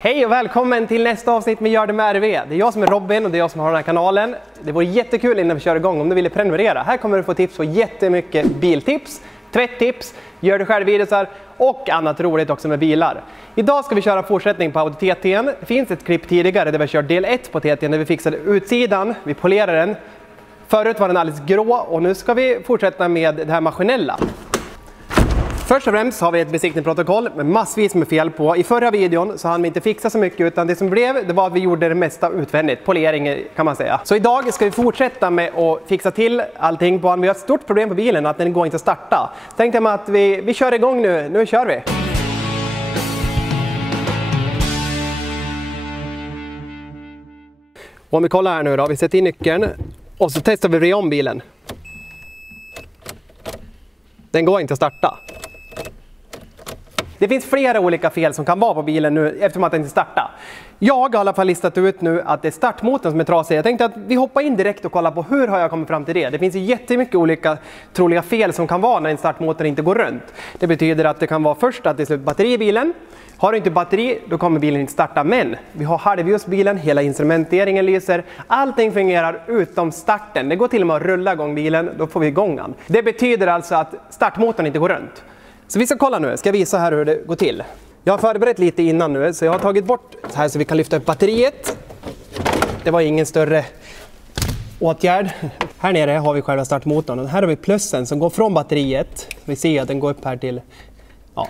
Hej och välkommen till nästa avsnitt med Gör det med RV. Det är jag som är Robin och det är jag som har den här kanalen. Det vore jättekul innan vi kör igång om du vill prenumerera. Här kommer du få tips på jättemycket biltips, tvätttips, gör det själv-videosar och annat roligt också med bilar. Idag ska vi köra fortsättning på Audi TT:n. Det finns ett klipp tidigare där vi kört del 1 på TT:n där vi fixade utsidan, vi polerade den. Förut var den alldeles grå och nu ska vi fortsätta med det här maskinella. Först och främst har vi ett besiktningsprotokoll med massvis med fel på. I förra videon så hann vi inte fixa så mycket utan det som blev det var att vi gjorde det mesta utvändigt. Polering kan man säga. Så idag ska vi fortsätta med att fixa till allting på den. Vi har ett stort problem på bilen att den går inte att starta. Tänkte jag mig att vi kör igång nu. Nu kör vi! Och om vi kollar här nu då. Vi sätter in nyckeln och så testar vi om bilen. Den går inte att starta. Det finns flera olika fel som kan vara på bilen nu eftersom att den inte startar. Jag har i alla fall listat ut nu att det är startmotorn som är trasig. Jag tänkte att vi hoppar in direkt och kollar på hur har jag kommit fram till det. Det finns ju jättemycket olika troliga fel som kan vara när en startmotor inte går runt. Det betyder att det kan vara först att det är slut batteri i bilen. Har du inte batteri då kommer bilen inte starta, men vi har halvljusbilen, hela instrumenteringen lyser. Allting fungerar utom starten. Det går till och med att rulla igång bilen, då får vi igång den. Det betyder alltså att startmotorn inte går runt. Så vi ska kolla nu, ska visa här hur det går till. Jag har förberett lite innan nu så jag har tagit bort så här så vi kan lyfta upp batteriet. Det var ingen större åtgärd. Här nere har vi själva startmotorn och här har vi plussen som går från batteriet. Vi ser att den går upp här till,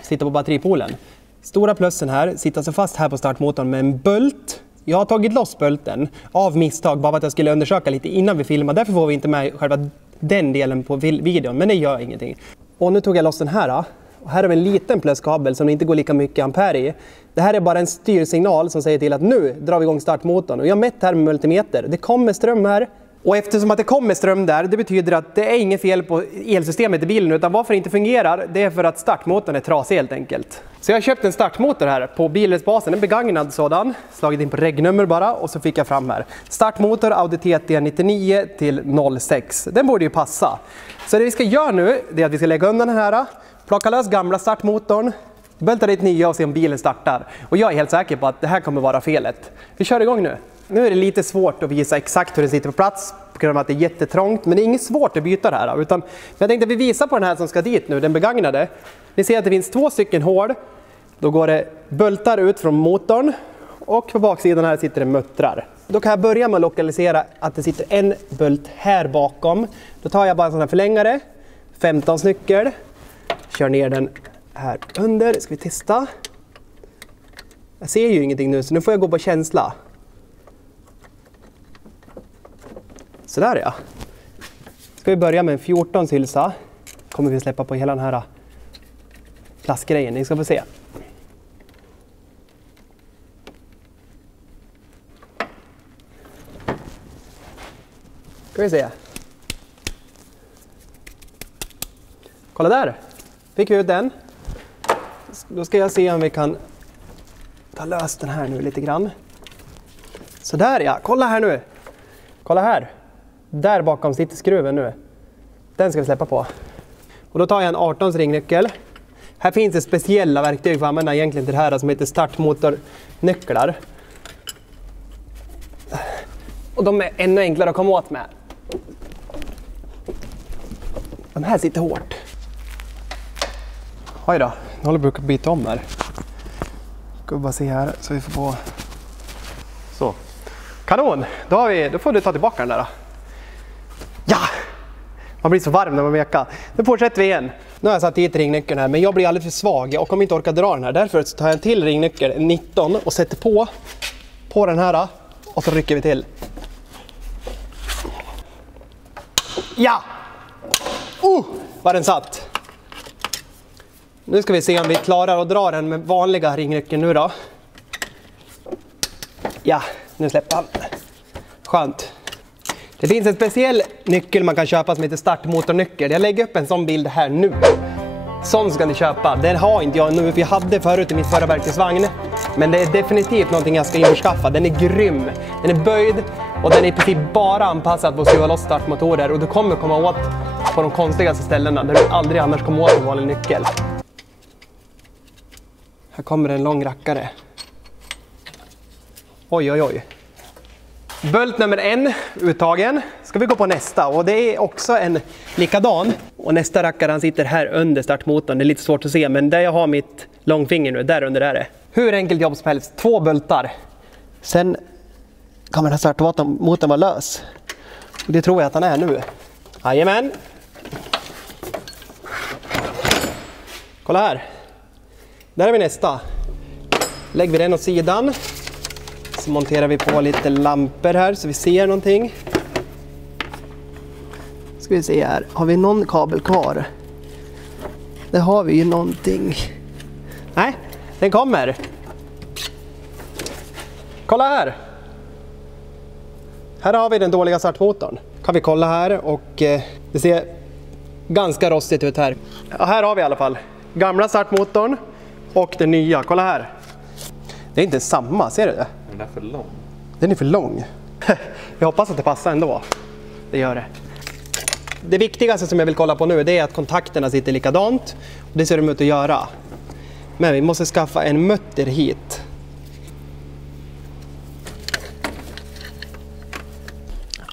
sitter på batteripolen. Stora plussen här sitter så fast här på startmotorn med en bult. Jag har tagit loss bulten av misstag bara för att jag skulle undersöka lite innan vi filmar. Därför får vi inte med själva den delen på videon, men det gör ingenting. Och nu tog jag loss den här. Och här har vi en liten pluskabel som det inte går lika mycket ampere i. Det här är bara en styrsignal som säger till att nu drar vi igång startmotorn. Och jag har mätt här med multimeter. Det kommer ström här. Och eftersom att det kommer ström där, det betyder att det är inget fel på elsystemet i bilen. Utan varför det inte fungerar, det är för att startmotorn är trasig helt enkelt. Så jag har köpt en startmotor här på bilresbasen, en begagnad sådan. Slagit in på regnummer bara och så fick jag fram här. Startmotor Audi TT 99 till 06. Den borde ju passa. Så det vi ska göra nu är att vi ska lägga undan den här. Plocka lös gamla startmotorn. Bälta dit nya och se om bilen startar. Och jag är helt säker på att det här kommer vara felet. Vi kör igång nu. Nu är det lite svårt att visa exakt hur den sitter på plats på grund av att det är jättetrångt. Men det är inget svårt att byta det här. Utan jag tänkte att vi visar på den här som ska dit nu, den begagnade. Ni ser att det finns 2 stycken hål. Då går det bultar ut från motorn. Och på baksidan här sitter det muttrar. Då kan jag börja med att lokalisera att det sitter en bult här bakom. Då tar jag bara en sån här förlängare. 15 nyckel. Kör ner den här under. Ska vi testa. Jag ser ju ingenting nu så nu får jag gå på känsla. Sådär ja. Ska vi börja med en 14 hylsa. Kommer vi släppa på hela den här plastgrejen. Ni ska få se. Ska vi se. Kolla där. Fick vi ut den. Då ska jag se om vi kan ta lös den här nu lite grann. Så där ja. Kolla här nu. Kolla här. Där bakom sitter skruven nu. Den ska vi släppa på. Och då tar jag en 18 ringnyckel. Här finns det speciella verktyg för att använda egentligen till det här som heter startmotornycklar. Och de är ännu enklare att komma åt med. De här sitter hårt. Oj då, jag håller på att byta om här. Ska vi bara se här så vi får på. Så. Kanon! Då får du ta tillbaka den där. Ja! Man blir så varm när man mekar. Nu fortsätter vi igen. Nu har jag satt dit ringnyckeln här men jag blir alldeles för svag. Jag kommer inte orka dra den här. Därför så tar jag en till ringnyckel, en 19 och sätter på den här. Och så rycker vi till. Ja! Var den satt. Nu ska vi se om vi klarar att dra den med vanliga ringnyckeln nu då. Ja, nu släpper han. Skönt. Det finns en speciell nyckel man kan köpa som heter startmotornyckel. Jag lägger upp en sån bild här nu. Sån ska ni köpa. Den har inte jag nu för jag hade förut i min förra verktygsvagn. Men det är definitivt någonting jag ska införskaffa. Den är grym. Den är böjd och den är i princip bara anpassad på att skruva loss startmotorer. Och du kommer komma åt på de konstigaste ställena där du aldrig annars kommer åt en vanlig nyckel. Här kommer en lång rackare. Oj, oj, oj. Bult nummer 1 uttagen. Ska vi gå på nästa, och det är också en likadan. Och nästa rackare, han sitter här under startmotorn. Det är lite svårt att se, men där jag har mitt långfinger nu, där under är det. Hur enkelt jobb som helst, 2 bultar. Sen kan den här startmotorn vara lös. Och det tror jag att han är nu. Jajamän. Kolla här. Där har vi nästa. Lägger vi den åt sidan. Så monterar vi på lite lampor här så vi ser någonting. Ska vi se här. Har vi någon kabel kvar? Det har vi ju någonting. Nej, den kommer. Kolla här. Här har vi den dåliga startmotorn. Kan vi kolla här, och det ser ganska rostigt ut här. Ja, här har vi i alla fall gamla startmotorn och den nya. Kolla här. Det är inte samma, ser du det? Den är för lång. Den är för lång. Jag hoppas att det passar ändå. Det gör det. Det viktigaste som jag vill kolla på nu, det är att kontakterna sitter likadant. Och det ser de ut att göra. Men vi måste skaffa en mutter hit.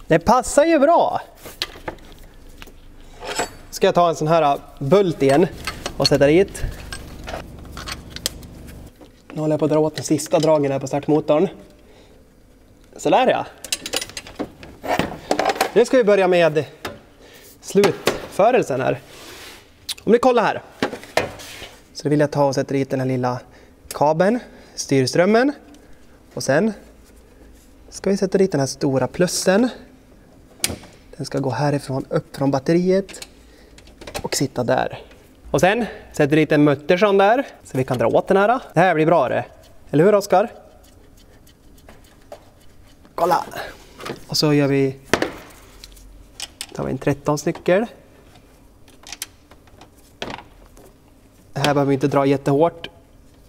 Det passar ju bra. Ska jag ta en sån här bult igen och sätta dit. Nu håller jag på att dra åt den sista dragen här på startmotorn. Så där ja. Nu ska vi börja med slutförelsen här. Om ni kollar här. Så vill jag ta och sätta dit den här lilla kabeln, styrströmmen. Och sen ska vi sätta dit den här stora plussen. Den ska gå härifrån upp från batteriet och sitta där. Och sen sätter vi dit en mutter sån där så vi kan dra åt den här. Det här blir bra det. Eller hur, Oskar? Kolla! Och så tar vi en 13-nyckel. Det här behöver vi inte dra jättehårt.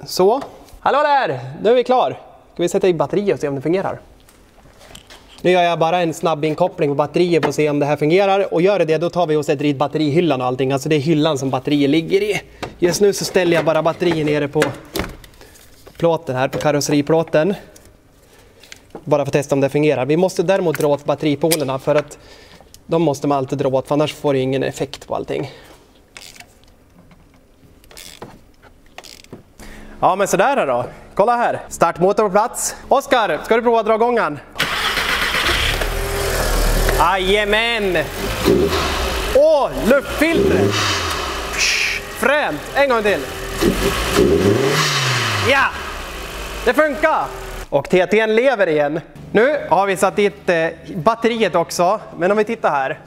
Så. Hallå där! Nu är vi klar. Ska vi sätta i batteriet och se om det fungerar. Nu gör jag bara en snabb inkoppling på batteriet för att se om det här fungerar. Och gör det, då tar vi och sätter i batterihyllan och allting. Alltså det är hyllan som batteriet ligger i. Just nu så ställer jag bara batteriet nere på plåten här, på karosseriplåten. Bara för att testa om det fungerar. Vi måste däremot dra åt batteripolerna, för att de måste man alltid dra åt, för annars får det ingen effekt på allting. Ja, men sådär då. Kolla här. Startmotor på plats. Oskar, ska du prova att dra igång den? Jajamän! Åh, luftfiltret! Fränt! En gång till. Ja! Det funkar! Och TT:n lever igen. Nu har vi satt dit batteriet också. Men om vi tittar här.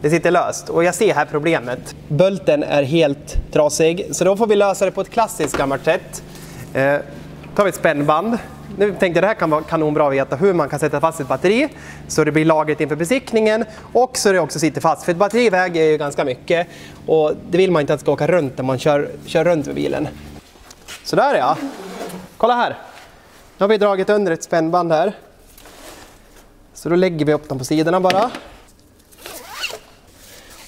Det sitter löst. Och jag ser här problemet. Bulten är helt trasig. Så då får vi lösa det på ett klassiskt gammalt sätt. Tar vi ett spännband. Nu tänkte jag det här kan vara kanonbra att veta hur man kan sätta fast ett batteri så det blir lagret inför besiktningen, och så det också sitter fast. För ett batteri väger ju ganska mycket och det vill man inte att ska åka runt när man kör runt med bilen. Så där ja. Kolla här. Nu har vi dragit under ett spännband här. Så då lägger vi upp dem på sidorna bara.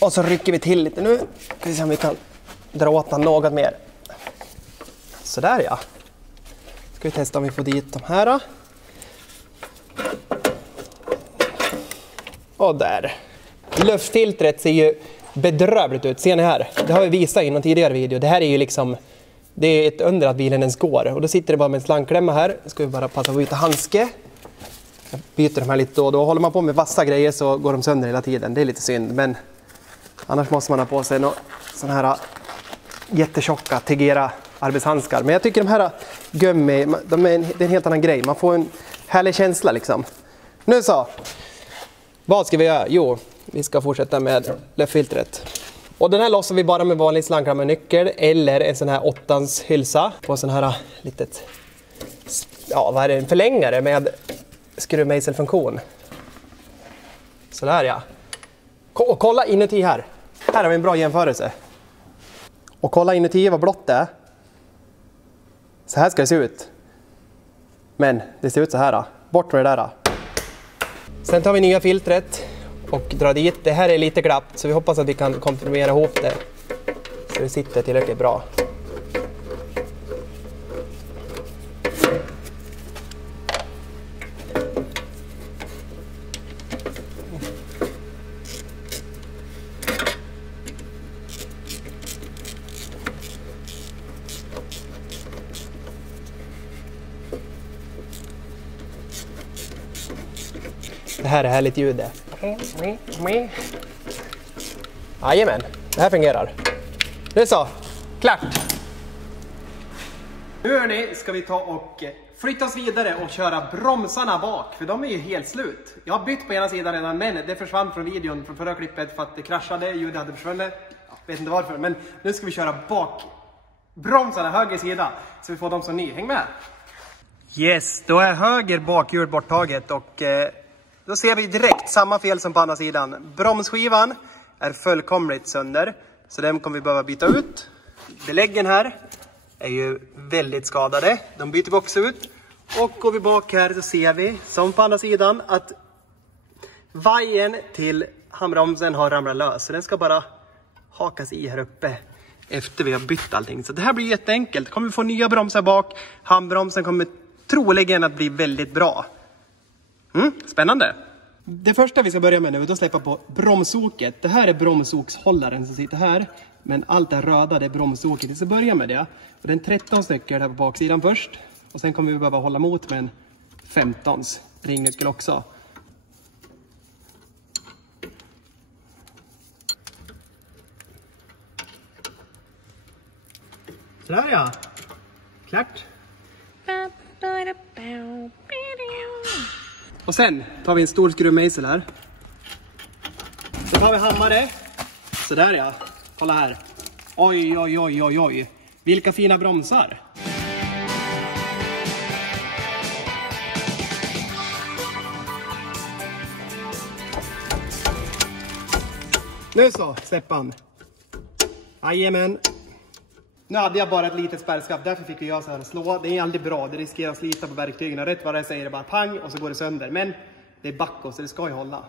Och så rycker vi till lite nu. Ska vi se om vi kan dra åt den något mer. Så där ja. Ska vi testa om vi får dit de här. Och där. Luftfiltret ser ju bedrövligt ut. Ser ni här? Det har vi visat i någon tidigare video. Det här är ju liksom, det är ett under att bilen ens går. Och då sitter det bara med en slangklämma här. Ska vi bara passa på att byta handske. Jag byter de här lite då och då. Håller man på med vassa grejer så går de sönder hela tiden. Det är lite synd, men annars måste man ha på sig sådana här jättetjocka Tegera arbetshandskar. Men jag tycker de här gummi, det är en helt annan grej. Man får en härlig känsla liksom. Nu så. Vad ska vi göra? Jo, vi ska fortsätta med luftfiltret. Och den här lossar vi bara med vanlig slangkram med nyckel eller en sån här 8-ans hylsa på sån här litet, ja vad är det, en förlängare med skruvmejselfunktion. Så där ja. Och kolla inuti här. Här har vi en bra jämförelse. Och kolla inuti vad blått det är. Så här ska det se ut. Men det ser ut så här. Bort med det där. Sen tar vi nya filtret och drar dit. Det här är lite glappt så vi hoppas att vi kan komprimera ihop det. Så det sitter tillräckligt bra. Det här är härligt ljud. Jajamän, det här fungerar. Det är så. Klart! Nu hörni, ska vi ta och flytta oss vidare och köra bromsarna bak. För de är ju helt slut. Jag har bytt på ena sidan redan, men det försvann från videon från förra klippet för att det kraschade. Ljudet hade försvunnit. Jag vet inte varför, men nu ska vi köra bak bromsarna höger sida. Så vi får dem som ny. Häng med! Yes, då är höger bakhjul borttaget och då ser vi direkt samma fel som på andra sidan. Bromsskivan är fullkomligt sönder, så den kommer vi behöva byta ut. Beläggen här är ju väldigt skadade, de byter vi också ut. Och går vi bak här så ser vi, som på andra sidan, att vajern till handbromsen har ramlat lös. Så den ska bara hakas i här uppe efter vi har bytt allting. Så det här blir jätteenkelt. Kommer vi få nya bromsar bak, handbromsen kommer troligen att bli väldigt bra. Spännande! Det första vi ska börja med nu är att släppa på bromsoket. Det här är bromsokshållaren som sitter här. Men allt det röda, det är bromsoket. Vi ska börja med det. Och det är en 13 stycken här på baksidan först. Och sen kommer vi behöva hålla mot med en 15s ringnyckel också. Sådär ja. Klart. Och sen tar vi en stor skruvmejsel här. Så tar vi hammare. Sådär ja. Kolla här. Oj, oj, oj, oj, oj. Vilka fina bromsar. Nu så, släppan. Jajamän. Nu hade jag bara ett litet spärrskaft, därför fick jag så här slå. Det är aldrig bra, det riskerar att slita på verktygen. Rätt vad det säger det bara pang och så går det sönder. Men det är backo så det ska ju hålla.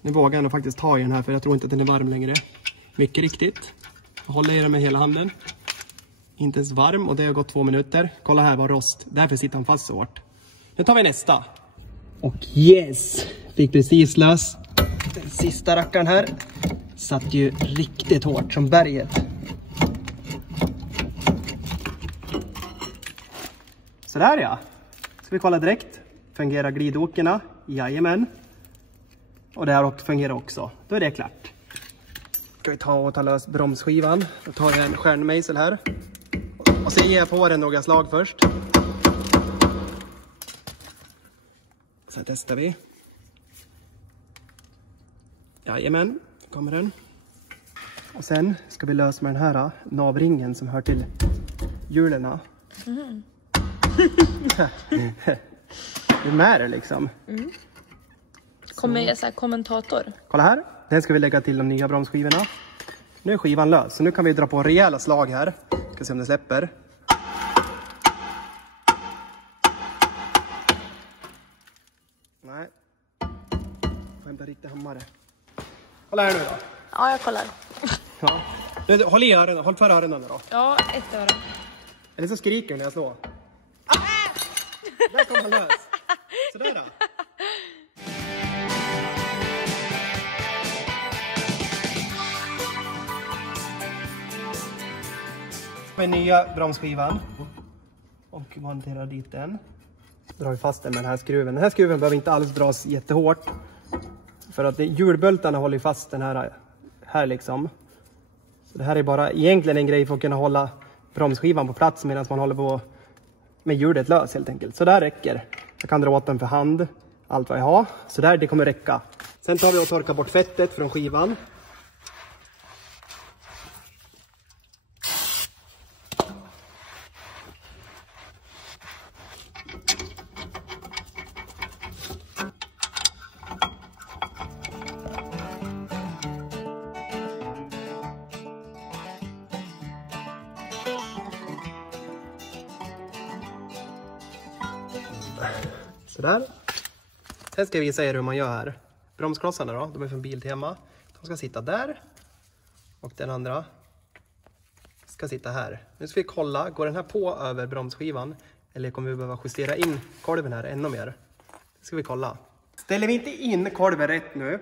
Nu vågar jag nog faktiskt ta i den här för jag tror inte att den är varm längre. Mycket riktigt. Jag håller i den med hela handen. Inte ens varm och det har gått 2 minuter. Kolla här var rost, därför sitter han fast så hårt. Nu tar vi nästa. Och yes, fick precis lös. Den sista rackaren här satt ju riktigt hårt som berget. Sådär ja. Ska vi kolla direkt. Fungerar glidåkerna? Jajamän. Och det här fungerar också. Då är det klart. Ska vi ta lös bromsskivan. Då tar jag en stjärnmejsel här. Och så ger jag på den några slag först. Sen testar vi. Jajamän. Kommer den. Och sen ska vi lösa med den här navringen som hör till hjulen. Du är med det liksom. Kommer jag så här kommentator. Kolla här. Den ska vi lägga till de nya bromsskivorna. Nu är skivan lös. Så nu kan vi dra på rejäla slag här. Ska se om det släpper. Nej. Får hämta riktigt hammare. Kolla här nu då. Ja, jag kollar. Ja. Nu, håll i öronen. Håll för öronen då. Ja, ett öra. Eller så skriker när jag slår. Ah! Där kom han lös. Sådär då. Med nya bromsskivan. Och monterar dit den. Drar vi fast den med den här skruven. Den här skruven behöver inte alls dras jättehårt. För att hjulbultarna håller fast den här liksom. Så det här är bara egentligen en grej för att kunna hålla bromsskivan på plats medan man håller på med hjulet lös helt enkelt. Så där räcker. Jag kan dra åt den för hand. Allt vad jag har. Så där det kommer räcka. Sen tar vi och torkar bort fettet från skivan. Sådär. Sen ska jag visa er hur man gör här. Bromsklossarna då, de är från Biltema. De ska sitta där. Och den andra ska sitta här. Nu ska vi kolla, går den här på över bromsskivan? Eller kommer vi behöva justera in kolven här ännu mer? Det ska vi kolla. Ställer vi inte in kolven rätt nu,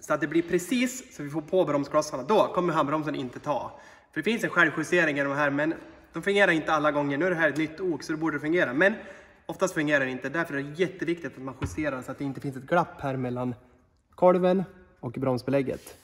så att det blir precis så vi får på bromsklossarna, då kommer handbromsen inte ta. För det finns en självjustering i de här, men de fungerar inte alla gånger. Nu är det här ett nytt ok så det borde fungera. Men Oftast fungerar det inte. Därför är det jätteviktigt att man justerar så att det inte finns ett glapp här mellan kolven och bromsbelägget.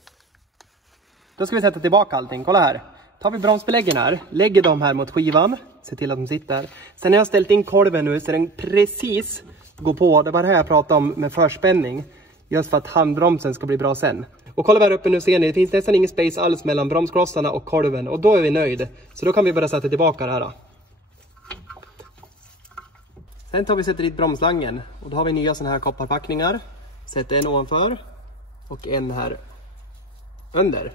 Då ska vi sätta tillbaka allting. Kolla här. Tar vi bromsbeläggen här, lägger dem här mot skivan. Se till att de sitter. Sen har jag ställt in kolven nu så den precis går på. Det var det här jag pratade om med förspänning. Just för att handbromsen ska bli bra sen. Och kolla här uppe nu ser ni, det finns nästan ingen space alls mellan bromsklossarna och kolven. Och då är vi nöjd. Så då kan vi börja sätta tillbaka det här. Sen tar vi sätter dit bromslangen. Och då har vi nya sådana här kopparpackningar. Sätter en ovanför. Och en här under.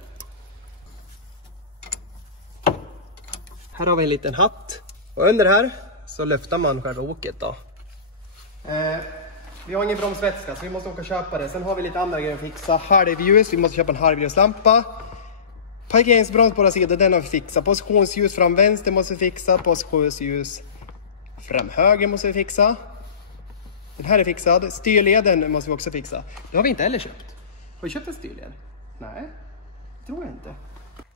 Här har vi en liten hatt. Och under här så lyfter man själva oket då. Vi har ingen bromsvätska så vi måste åka och köpa det. Sen har vi lite andra grejer att fixa. Halvljus, vi måste köpa en halvljuslampa. Parkeringsbroms på båda sidor, den har vi fixat. Positionsljus fram vänster måste vi fixa. Positionsljus fram höger måste vi fixa. Den här är fixad. Styrleden måste vi också fixa. Det har vi inte heller köpt. Har vi köpt en styrled? Nej, det tror jag inte.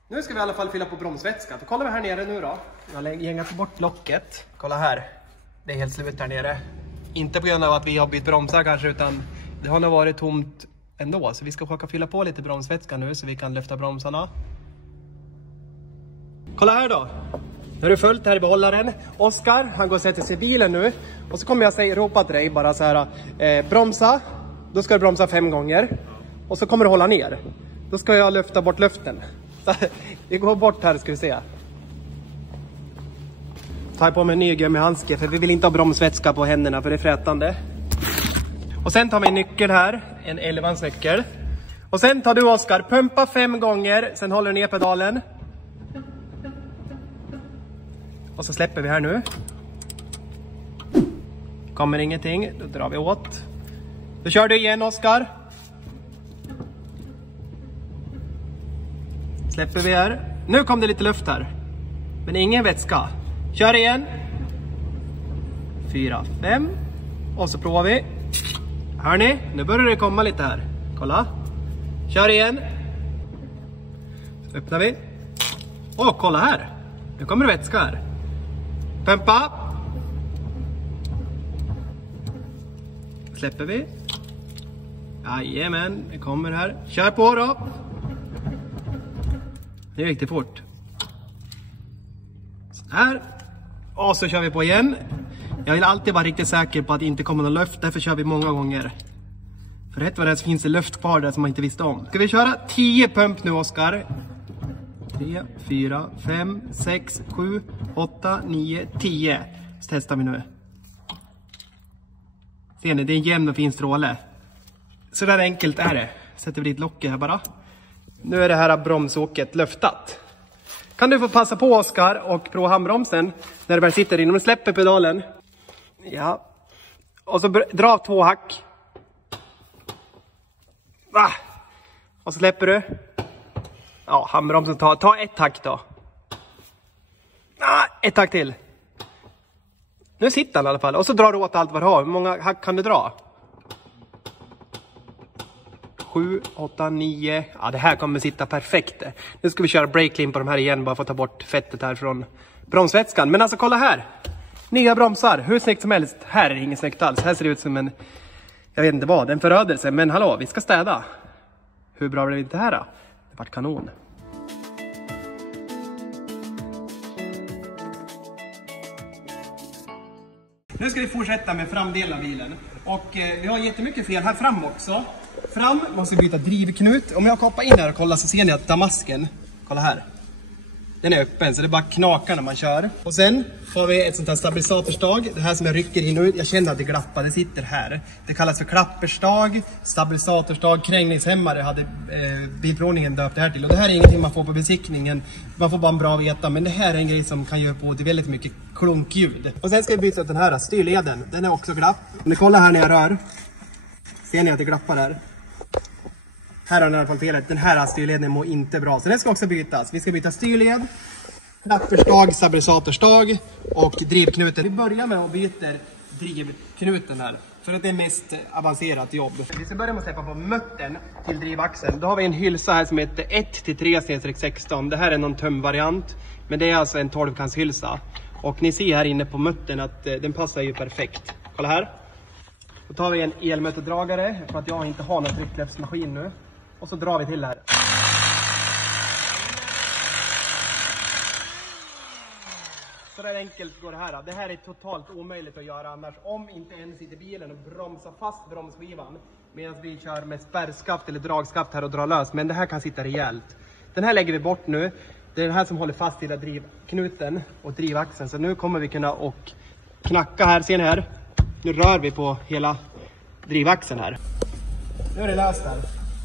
Nu ska vi i alla fall fylla på bromsvätska. Då kollar vi här nere nu då. Jag har gängat bort locket. Kolla här. Det är helt slut här nere. Inte på grund av att vi har bytt bromsar kanske, utan det har nog varit tomt ändå. Så vi ska försöka fylla på lite bromsvätska nu så vi kan lyfta bromsarna. Kolla här då. Nu är det fullt här i behållaren. Oskar, han går och sätter sig i bilen nu. Och så kommer jag säga, ropa till dig bara så här. Bromsa. Då ska du bromsa 5 gånger. Och så kommer du hålla ner. Då ska jag lyfta bort luften. Så, vi går bort här ska vi se. Ta på mig en ny gummihandske för vi vill inte ha bromsvätska på händerna för det är frätande. Och sen tar vi en nyckel här. En 11-ans nyckel. Och sen tar du Oskar, pumpa 5 gånger. Sen håller du ner pedalen. Och så släpper vi här nu. Kommer ingenting, då drar vi åt. Då kör du igen Oskar. Släpper vi här. Nu kom det lite luft här. Men ingen vätska. Kör igen. 4, 5. Och så provar vi. Hör ni? Nu börjar det komma lite här. Kolla. Kör igen. Så öppnar vi. Åh, kolla här. Nu kommer det vätska här. Pumpa. Släpper vi. Jajamän, det kommer här. Kör på då. Det gick det fort. Så här. Och så kör vi på igen. Jag vill alltid vara riktigt säker på att det inte kommer någon luft. Därför kör vi många gånger. För rätt vad det är så finns det luft kvar där som man inte visste om. Ska vi köra 10 pump nu Oskar? 3, 4, 5, 6, 7, 8, 9, 10. Så testar vi nu. Ser ni, det är en jämn och fin stråle. Så där enkelt är det. Sätter vi dit locket här bara. Nu är det här bromsåket luftat. Kan du få passa på Oskar och prova handbromsen när du väl sitter in. Om du släpper pedalen. Ja. Och så dra av 2 hack. Va? Och så släpper du. Ja, handbromsen ta 1 hack då. 1 hack till. Nu sitter han i alla fall. Och så drar du åt allt vad du har. Hur många hack kan du dra? 7, 8, 9. Ja, det här kommer sitta perfekt. Nu ska vi köra brake clean på de här igen. Bara för att ta bort fettet här från bromsvätskan. Men alltså kolla här. Nya bromsar. Hur snyggt som helst. Här är det inget snyggt alls. Här ser det ut som en... Jag vet inte vad. En förödelse. Men hallå, vi ska städa. Hur bra blev det här då? Det vart kanon. Nu ska vi fortsätta med framdelen av bilen. Och vi har jättemycket fel här fram också. Fram måste vi byta drivknut. Om jag koppar in här och kollar så ser ni att damasken, kolla här. Den är öppen så det bara knakar när man kör. Och sen har vi ett sånt här stabilisatorstag. Det här som jag rycker in nu. Jag känner att det glappar, det sitter här. Det kallas för klapperstag, stabilisatorstag, krängningshämmare hade bilprovningen döpt det här till. Och det här är ingenting man får på besiktningen. Man får bara en bra veta. Men det här är en grej som kan göra på till väldigt mycket klunkljud. Och sen ska vi byta ut den här styrleden. Den är också glapp. Om ni kollar här när jag rör. Ser ni att det glappar där? Här har den i alla fall felet. Den här styrleden mår inte bra. Så den ska också bytas. Vi ska byta styrled, klapperstag, stabilisatorstag och drivknuten. Vi börjar med att byta drivknuten här. För att det är mest avancerat jobb. Vi ska börja med att släppa på muttern till drivaxeln. Då har vi en hylsa här som heter 1-3/16. Det här är någon tumvariant. Men det är alltså en 12-kants hylsa. Och ni ser här inne på muttern att den passar ju perfekt. Kolla här. Då tar vi en elmötterdragare för att jag inte har någon tryckluftmaskin nu. Och så drar vi till här. Så där enkelt går det här. Det här är totalt omöjligt att göra annars. Om inte en sitter i bilen och bromsar fast bromsskivan. Medan vi kör med spärrskaft eller dragskaft här och drar lös. Men det här kan sitta rejält. Den här lägger vi bort nu. Det är den här som håller fast i drivknuten och drivaxeln. Så nu kommer vi kunna och knacka här. Ser ni här? Nu rör vi på hela drivaxeln här. Nu är det löst här.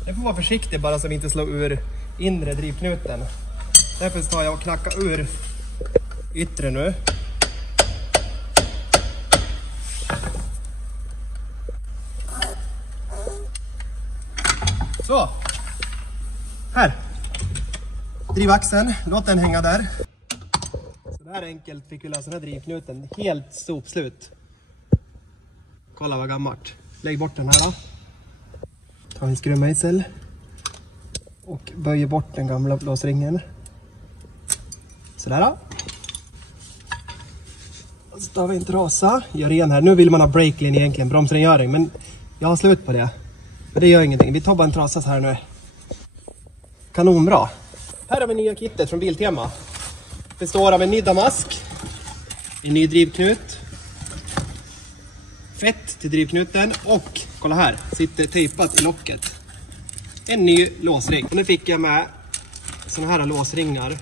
Jag får vara försiktig bara så vi inte slår ur inre drivknuten. Därför tar jag och knackar ur yttre nu. Så. Här. Drivaxeln. Låt den hänga där. Så där enkelt fick vi lösa den här drivknuten. Helt sopslut. Kolla vad gammalt. Lägg bort den här då. Ta en skruvmejsel. Och böjer bort den gamla blåsringen. Sådär då. Och så tar vi en trasa. Gör ren här. Nu vill man ha brakeline egentligen. Bromsrengöring. Men jag har slut på det. Men det gör ingenting. Vi tar bara en trasa så här nu. Kanonbra. Här har vi nya kittet från Biltema. Består av en ny damask. En ny drivknut. Fett till drivknuten. Och kolla här. Sitter tejpat i locket. En ny låsring. Och nu fick jag med såna här låsringar.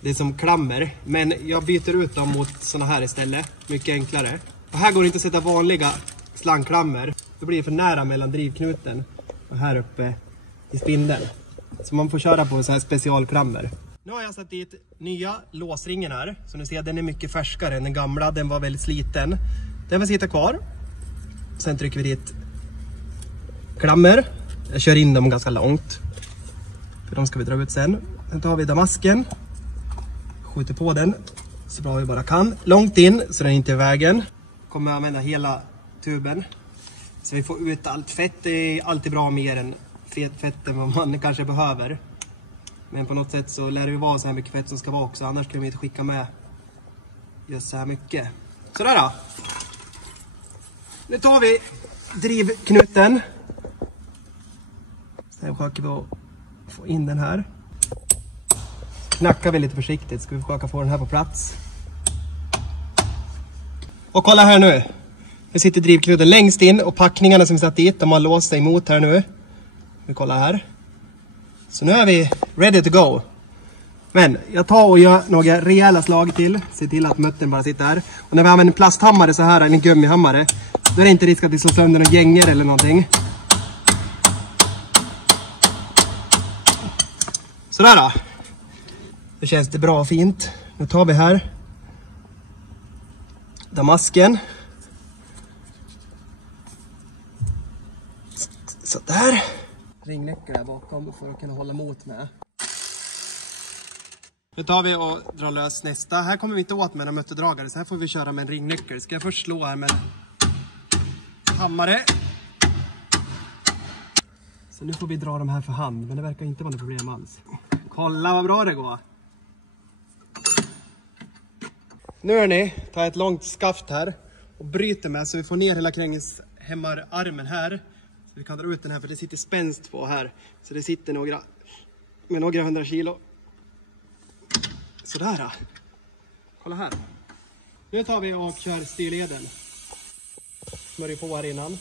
Det är som klammer. Men jag byter ut dem mot såna här istället. Mycket enklare. Och här går det inte att sätta vanliga slangklammer. Då blir det för nära mellan drivknuten och här uppe i spindeln. Så man får köra på så här specialklammer. Nu har jag satt dit nya låsringen här. Så ni ser den är mycket färskare än den gamla. Den var väldigt sliten. Den får sitta kvar. Sen trycker vi dit klammer. Jag kör in dem ganska långt. För de ska vi dra ut sen. Sen tar vi damasken. Skjuter på den så bra vi bara kan. Långt in så den inte är i vägen. Kommer använda hela tuben. Så vi får ut allt fett. Det är alltid bra mer än fett än vad man kanske behöver. Men på något sätt så lär det ju vara så här mycket fett som ska vara också. Annars kan vi inte skicka med just så här mycket. Sådär då. Nu tar vi drivknuten. Sen försöker vi att få in den här. Knackar vi lite försiktigt. Ska vi försöka få den här på plats. Och kolla här nu. Nu sitter drivknuten längst in och packningarna som vi satt dit, de har låst sig emot här nu. Vi kollar här. Så nu är vi ready to go. Men jag tar och gör några rejäla slag till. Se till att muttern bara sitter här. Och när vi använder en plasthammare så här, eller en gummihammare, då är det inte risk att vi slår sönder några gänger eller någonting. Sådär då. Då känns det bra och fint. Nu tar vi här damasken. Så där. Ringnyckel där bakom för att kunna hålla emot med. Nu tar vi och drar lös nästa. Här kommer vi inte åt med en mutterdragare, så här får vi köra med en ringnyckel. Ska jag först slå här med hammare. Så nu får vi dra de här för hand, men det verkar inte vara något problem alls. Kolla vad bra det går. Nu är ni, tar ett långt skaft här och bryter med så vi får ner hela kränghämmararmen här. Så vi kan dra ut den här för det sitter spänst på här. Så det sitter några 100 kilo. Sådär då. Kolla här. Nu tar vi och kör styrleden. Smörjer på här innan.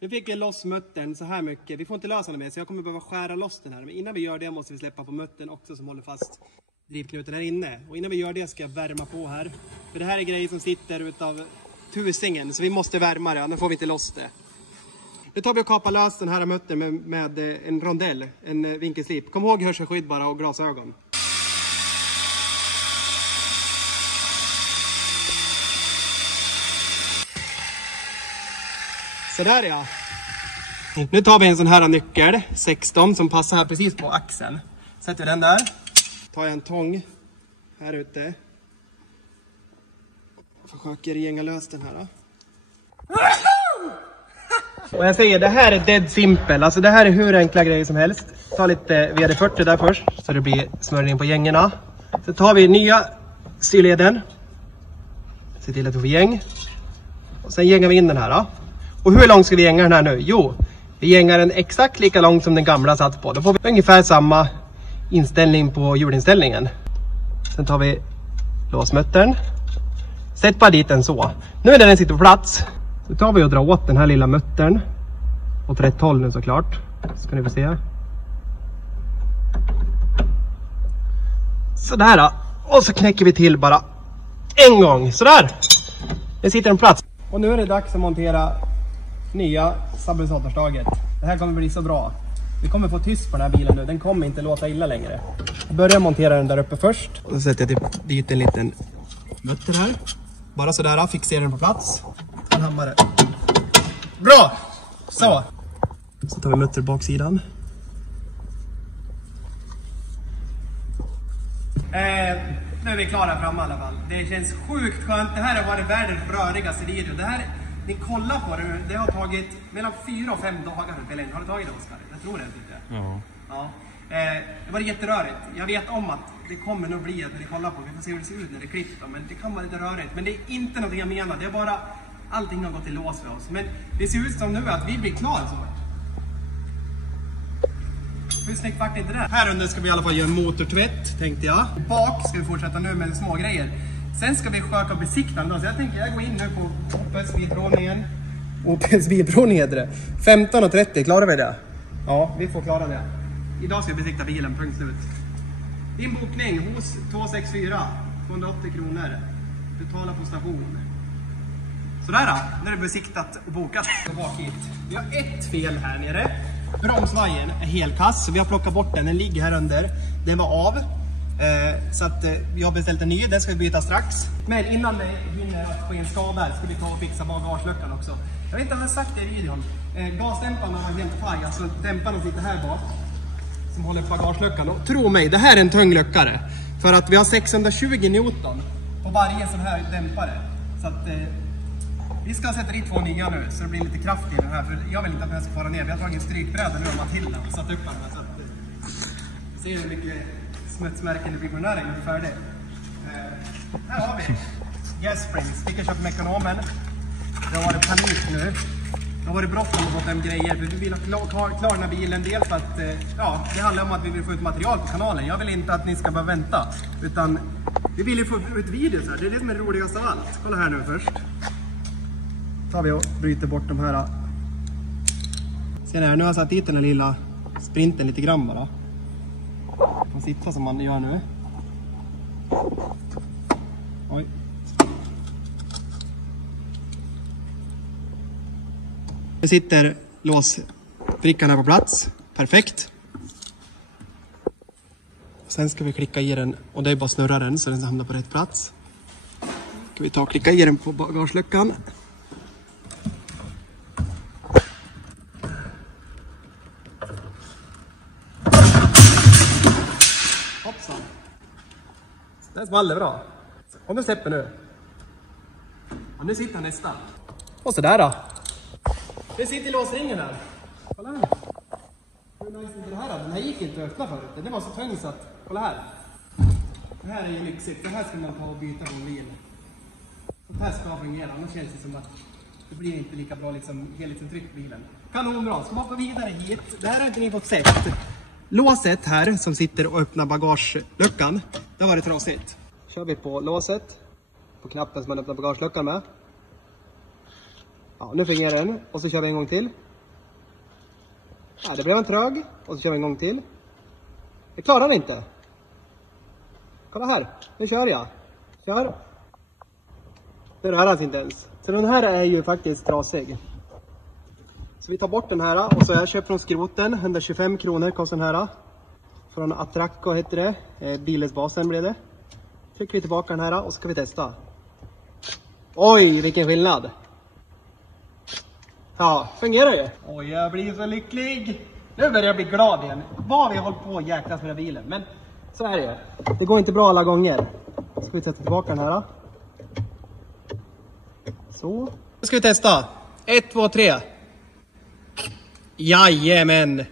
Nu fick jag loss muttern så här mycket. Vi får inte lösa den med så jag kommer behöva skära loss den här. Men innan vi gör det måste vi släppa på muttern också som håller fast drivknuten här inne. Och innan vi gör det ska jag värma på här. För det här är grejer som sitter utav tusingen så vi måste värma det, annars får vi inte loss det. Nu tar vi och kapar lös den här muttern med en rondell, en vinkelslip. Kom ihåg hörselskydd bara och glasögon. Sådär ja. Nu tar vi en sån här nyckel, 16, som passar här precis på axeln. Sätter vi den där. Tar jag en tång här ute. Försöker gänga lös den här då. Och jag säger, det här är dead simple. Alltså det här är hur enkla grejer som helst. Ta lite VD40 där först, så det blir smörjning på gängerna. Så tar vi nya styrleden. Se till att vi får gäng. Och sen gängar vi in den här då. Och hur långt ska vi gänga den här nu? Jo, vi gängar den exakt lika långt som den gamla satt på. Då får vi ungefär samma inställning på hjulinställningen. Sen tar vi låsmuttern. Sätt bara dit den så. Nu när den sitter på plats, så tar vi och drar åt den här lilla muttern. Åt rätt håll nu såklart. Ska ni få se. Sådär då. Och så knäcker vi till bara en gång. Sådär. Den sitter på plats. Och nu är det dags att montera nya stabilisatorstaget. Det här kommer bli så bra. Vi kommer få tyst på den här bilen nu. Den kommer inte låta illa längre. Jag börjar montera den där uppe först. Och så sätter jag dit en liten mutter här. Bara sådär, fixera den på plats. En hammare. Bra! Så. Så tar vi mutter baksidan. Nu är vi klara framme i alla fall. Det känns sjukt skönt. Det här har varit världens rörigaste video. Det här, ni kollar på det nu. Det har tagit mellan 4 och 5 dagar. Har du tagit det, Oskar? Jag tror det inte. Ja. Det var jätterörigt. Jag vet om att det kommer nog bli att när ni kollar på. Vi får se hur det ser ut när det klipps. Men det kan vara lite rörigt. Men det är inte något jag menar. Det är bara allting har gått i lås för oss. Men det ser ut som nu att vi blir klara så. Hur snyggt vart inte det? Här under ska vi i alla fall göra en motortvätt, tänkte jag. Bak ska vi fortsätta nu med små grejer. Sen ska vi sköka besiktan då. Så jag tänker jag går in nu på OPS bilprovningen. OPS bilprovning heter det. 15:30, klarar vi det? Ja, vi får klara det. Idag ska vi besikta bilen, punkt slut. Din bokning hos 264, 280 kronor. Betala på station. Sådär då, nu är det besiktat och bokat. Vi har ett fel här nere. Bromsvajern är helkass, så vi har plockat bort den. Den ligger här under. Den var av. Så att vi har beställt en ny. Den ska vi byta strax. Men innan det hinner att få en skada här ska vi ta och fixa bagageluckan också. Jag vet inte om jag har sagt det i videon. Gasdämparna var helt fag. Alltså dämparna sitter här bak. Som håller bagageluckan. Och tro mig, det här är en tung luckare. För att vi har 620 Newton på varje sån här dämpare. Så att vi ska sätta dit 2 nya nu så det blir lite kraft i den här. För jag vill inte att den ska fara ner. Vi har tagit en strykbräda nu och Matilda och satt upp den här. Så att, ser hur mycket smutsmärken det blir på den här är färdig. Här har vi gas springs. Vi kan köpa Mekonomen. Det har varit panik nu. Det har varit bråttom att få hem grejer. För vi vill klara den här bilen. Dels för att det handlar om att vi vill få ut material på kanalen. Jag vill inte att ni ska bara vänta. Utan vi vill ju få ut videos här. Det är det som är roligast av allt. Kolla här nu först. Tar vi och bryter bort de här. Ser ni här, nu har jag satt dit den här lilla sprinten lite grann bara. Man sitter som man gör nu. Oj. Nu sitter låsbrickan här på plats. Perfekt. Sen ska vi klicka i den och det är bara snurra den så den hamnar på rätt plats. Ska vi ta och klicka i den på bagageluckan. Hoppsan. Det small bra. Och nu släpper nu. Och nu sitter nästa. Och så där då. Det sitter i låsringen här. Kolla här. Hur nice är det här? Den här gick inte att öppna förut. Den var så tung så att, kolla här. Det här är ju lyxigt. Det här ska man ta och byta på en bil. Det här ska fungera. Annars känns det som att det blir inte lika bra liksom helhetsintryck på bilen. Kanonbra. Ska man få vidare hit. Det här har inte ni fått sett. Låset här som sitter och öppnar bagageluckan. Det var det trasigt. Kör vi på låset. På knappen som man öppnar bagageluckan med. Ja, nu fungerar den. Och så kör vi en gång till. Ja, det blev en trög. Och så kör vi en gång till. Det klarar den inte. Kolla här. Nu kör jag. Kör. Det rör alltså inte ens. Så den här är ju faktiskt trasig. Så vi tar bort den här. Och så jag köper från skroten. 125 kronor kostar den här. Från Attracco heter det. Bilesbasen blev det. Trycker vi tillbaka den här och så ska vi testa. Oj, vilken skillnad. Ja, fungerar ju. Oj, jag blir så lycklig. Nu börjar jag bli glad igen. Vad vi har hållit på att jäklas med bilen. Men så är det ju. Det går inte bra alla gånger. Ska vi sätta tillbaka den här. Så. Nu ska vi testa. 1, 2, 3. Jajamän!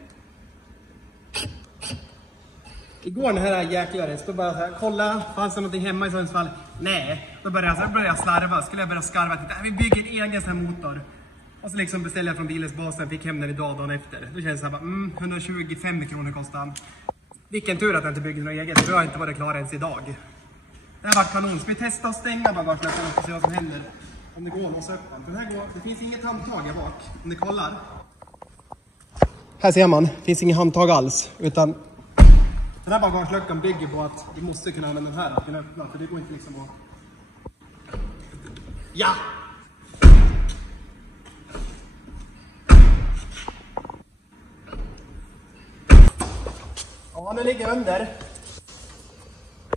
Igår den här jäklaren stod bara så här, kolla, fanns det någonting hemma i Sundsvall? Nej, då började jag slarva, skulle jag börja skarva till, vi bygger en egen sån här motor. Och så liksom beställde jag från bilesbasen, fick hem den idag dagen efter. Då känns det så här, 125 kronor kostar han. Vilken tur att jag inte byggde något eget, för jag har inte varit klar ens idag. Det här var kanon, så vi testar att stänga bagageluckan och se vad som händer. Om det går att låsa upp den. För det finns inget handtag här bak, om ni kollar. Här ser man, det finns inget handtag alls, utan den här bagageluckan bygger på att vi måste kunna använda den här att kunna öppna, för det går inte liksom att... Ja! Ja, nu ligger jag under.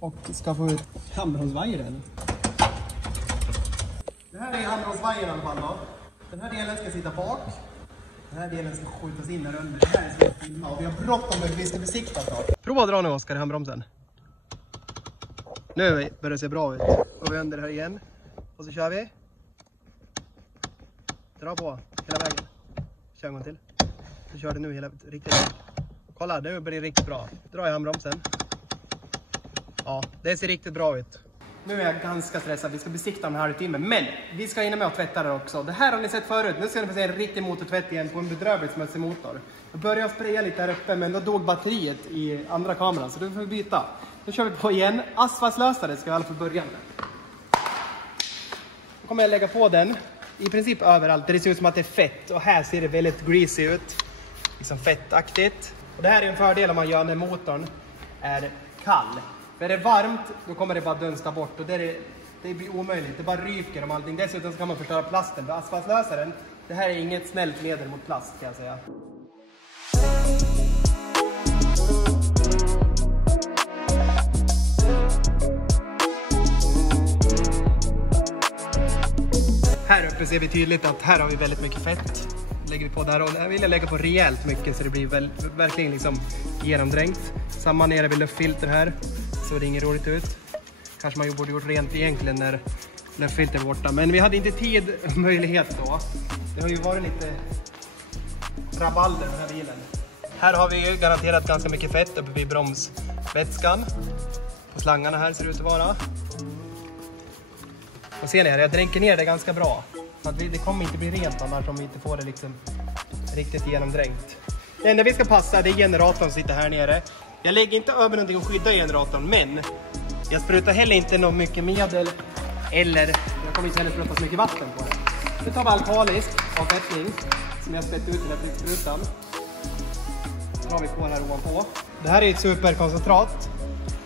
Och ska få ut handbromsvajern. Det här är handbromsvajern i alla fall då. Den här delen ska sitta bak. Den här delen ska skjutas in där under. Det här är så filma och vi har bråttom med att vi ska besikta snart. Prova att dra nu, Oskar, i handbromsen. Nu börjar det se bra ut. Och vi under här igen. Och så kör vi. Dra på hela vägen. Kör en gång till. Så kör det nu hela riktigt. Kolla, nu blir det riktigt bra. Dra i handbromsen. Ja, det ser riktigt bra ut. Nu är jag ganska stressad. Vi ska besikta den här i timmen. Men vi ska hinna med att tvätta den också. Det här har ni sett förut. Nu ska ni få se en riktig motortvätt igen på en bedrövligt smutsig motor. Jag började spraya lite här uppe, men då dog batteriet i andra kameran. Så då får vi byta. Nu kör vi på igen. Asfaltslösare ska jag i alla fall börja med. Då kommer jag lägga på den i princip överallt. Det ser ut som att det är fett. Och här ser det väldigt greasy ut. Liksom fettaktigt. Och det här är en fördel om man gör när motorn är kall. För är det varmt, då kommer det bara dunsta bort. Och det blir omöjligt. Det bara ryker om allting. Dessutom så kan man förstöra plasten. För asfaltlösaren, det här är inget snällt medel mot plast, kan jag säga. Här uppe ser vi tydligt att här har vi väldigt mycket fett. Lägger vi på där, och här vill jag lägga på rejält mycket så det blir verkligen liksom genomdränkt. Samma nere vid luftfilter här, så det inget roligt ut. Kanske man borde gjort rent egentligen när luftfiltret är borta, men vi hade inte tid och möjlighet då. Det har ju varit lite rabalder den här bilen. Här har vi ju garanterat ganska mycket fett uppe vid bromsvätskan. På slangarna här ser det ut att vara. Och ser ni här, jag dränker ner det ganska bra. Så att det kommer inte bli rent annars om vi inte får det liksom riktigt genomdränkt. Det enda vi ska passa, det är generatorn som sitter här nere. Jag lägger inte över någonting att skydda generatorn, men jag sprutar heller inte något mycket medel. Eller, jag kommer inte heller spruta så mycket vatten på det. Nu tar vi alkalisk avfettning som jag spett ut i den här sprutan. Så har vi på här ovanpå. Det här är ett superkoncentrat.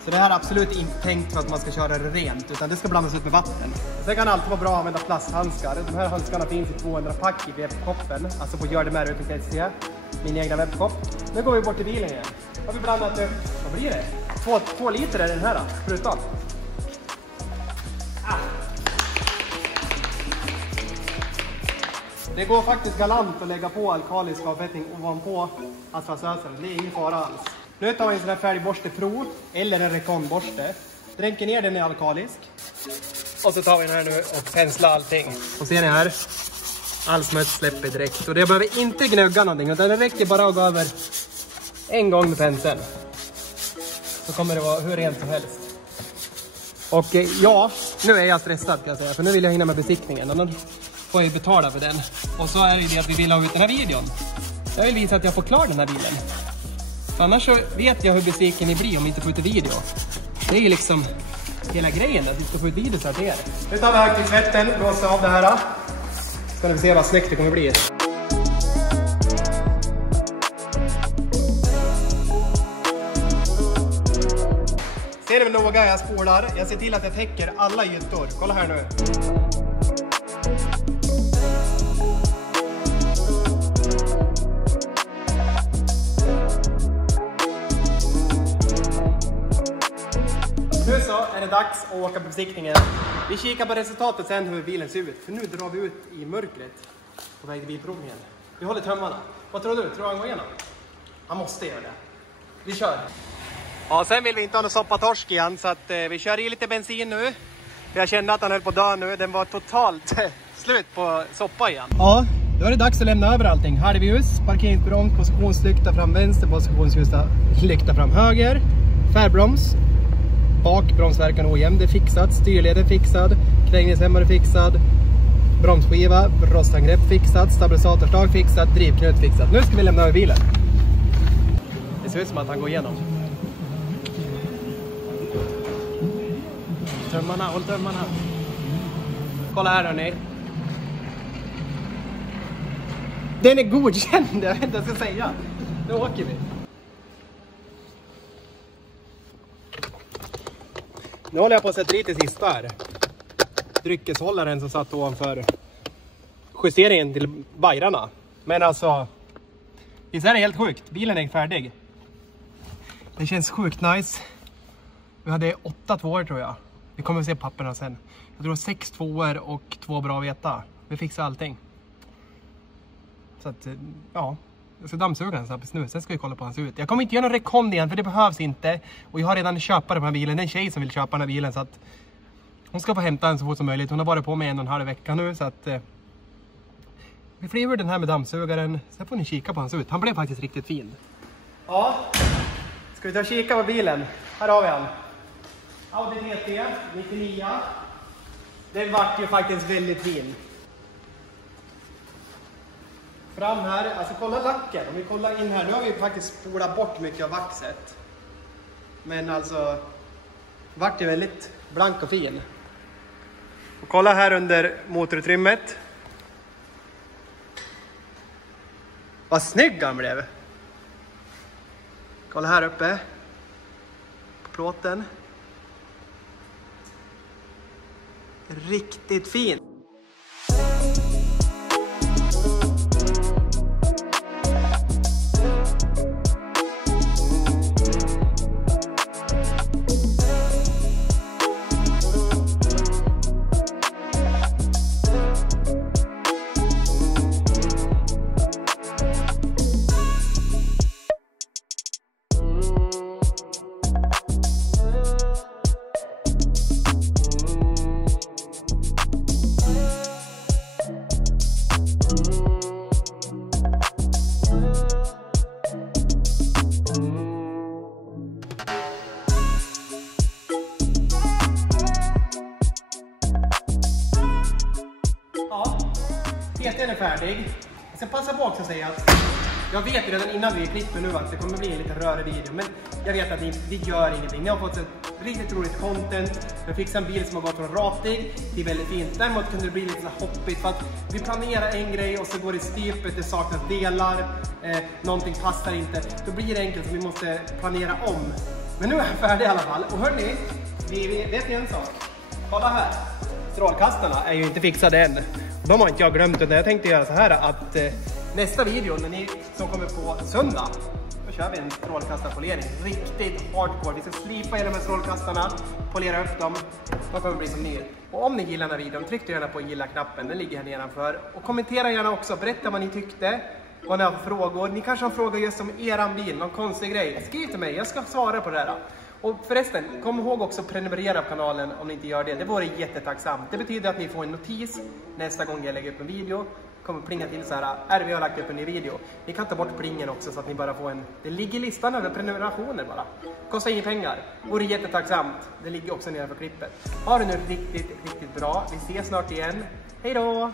Så det här är absolut inte tänkt för att man ska köra det rent, utan det ska blandas ut med vatten. Sen kan det alltid vara bra att använda plasthandskar. De här handskarna finns i 200 pack i webbkoppen, alltså på gördemer.se, min egna webbkopp. Nu går vi bort till bilen igen. Har vi blandat upp, vad blir det? 2 liter är den här sprutan. Det går faktiskt galant att lägga på alkalisk avfettning ovanpå asfaltlösaren. Det är ingen fara alls. Nu tar vi en sån här färgborste Pro eller en Recon-borste. Dränker ner den i alkalisk. Och så tar vi den här nu och penslar allting. Och ser ni här, all smuts släpper direkt. Och det behöver inte gnugga någonting, utan det räcker bara att gå över en gång med penseln. Så kommer det vara hur rent som helst. Och ja, nu är jag stressad kan jag säga, för nu vill jag hinna med besiktningen. Annars får jag betala för den. Och så är det ju att vi vill ha ut den här videon. Jag vill visa att jag får klar den här bilen. Annars så vet jag hur besviken ni blir om vi inte får ut en video. Det är ju liksom hela grejen att vi ska få ut video så här till er. Nu tar vi högtrycksvätten, blåser av det här. Så kan vi se vad snyggt det kommer bli. Ser ni noga jag spolar? Jag ser till att jag täcker alla ytor. Kolla här nu. Nu så är det dags att åka på besiktningen. Vi kikar på resultatet sen hur bilen ser ut. För nu drar vi ut i mörkret på väg till bilprovningen. Vi håller tömmarna. Vad tror du? Tror du han går igenom? Han måste göra det. Vi kör. Ja, sen vill vi inte ha någon soppatorsk igen, så att vi kör i lite bensin nu. Jag kände att han höll på att dö nu. Den var totalt slut på soppa igen. Ja, Då är det dags att lämna över allting. Halvljus, parkeringsbroms, positionslykta fram vänster, positionslykta fram höger, färdbroms, bak, bromsverkan ojämn, det är fixat, styrleden fixad, krängningshämmare fixad, bromsskiva, rostangrepp fixat, stabilisatorstag fixat, drivknut fixat. Nu ska vi lämna över bilen. Det ser ut som att han går igenom. Tömmarna, håll tömmarna. Kolla här hörni. Den är godkänd, jag vet inte vad jag ska säga. Nu åker vi. Nu håller jag på att sätta dit det sista här. Dryckeshållaren som satt ovanför justeringen till vajrarna. Men alltså, visst är det helt sjukt. Bilen är färdig. Det känns sjukt nice. Vi hade 8 tvåor tror jag. Vi kommer att se papperna sen. Jag tror 6 tvåor och 2 bra veta. Vi fixar allting. Så att, ja. Jag ska dammsuga den snabbt nu. Sen ska vi kolla på hans ut. Jag kommer inte göra någon rekond igen för det behövs inte. Och jag har redan köpare på den här bilen. Det är en tjej som vill köpa den här bilen så att hon ska få hämta den så fort som möjligt. Hon har varit på med 1,5 vecka nu så att vi flyger den här med dammsugaren. Sen får ni kika på hans ut. Han blev faktiskt riktigt fin. Ja, ska vi ta och kika på bilen? Här har vi han. Audi TT 99. Den vart ju faktiskt väldigt fin. Fram här, alltså kolla lacken. Om vi kollar in här, nu har vi faktiskt spolat bort mycket av vaxet. Men alltså, vart är väldigt blank och fin. Och kolla här under motorutrymmet. Vad snygg han blev. Kolla här uppe. På plåten. Riktigt fin. TT:n är färdig. Jag ska passa på också att säga att jag vet redan innan vi klipper nu att det kommer bli en lite rörig video. Men jag vet att vi gör ingenting. Ni har fått ett riktigt roligt content. Jag fixar en bil som har gått från ratig till väldigt fint. Däremot kunde det bli lite så hoppigt för att vi planerar en grej och så går det stipet, det saknas delar, någonting passar inte. Då blir det enkelt så vi måste planera om. Men nu är jag färdig i alla fall. Och hörni, vet ni en sak? Kolla här. Strålkastarna är ju inte fixade än. De har inte jag glömt, utan jag tänkte göra så här att nästa video när ni som kommer på söndag, då kör vi en strålkastarpolering. Riktigt hardcore. Vi ska slipa hela de här strålkastarna, polera upp dem. De kommer bli som ny. Och om ni gillar den här videon, tryck gärna på gilla-knappen. Den ligger här nedanför. Och kommentera gärna också. Berätta vad ni tyckte. Vad ni har för frågor. Ni kanske har frågor just om eran bil, någon konstig grej. Skriv till mig, jag ska svara på det här. Och förresten, kom ihåg också att prenumerera på kanalen om ni inte gör det. Det vore jättetacksamt. Det betyder att ni får en notis nästa gång jag lägger upp en video. Kommer plinga till så här, vi har lagt upp en ny video. Ni kan ta bort plingen också så att ni bara får en... Det ligger i listan över prenumerationer bara. Kostar inga pengar. Vore jättetacksamt. Det ligger också nedanför klippet. Ha det nu riktigt bra. Vi ses snart igen. Hej då!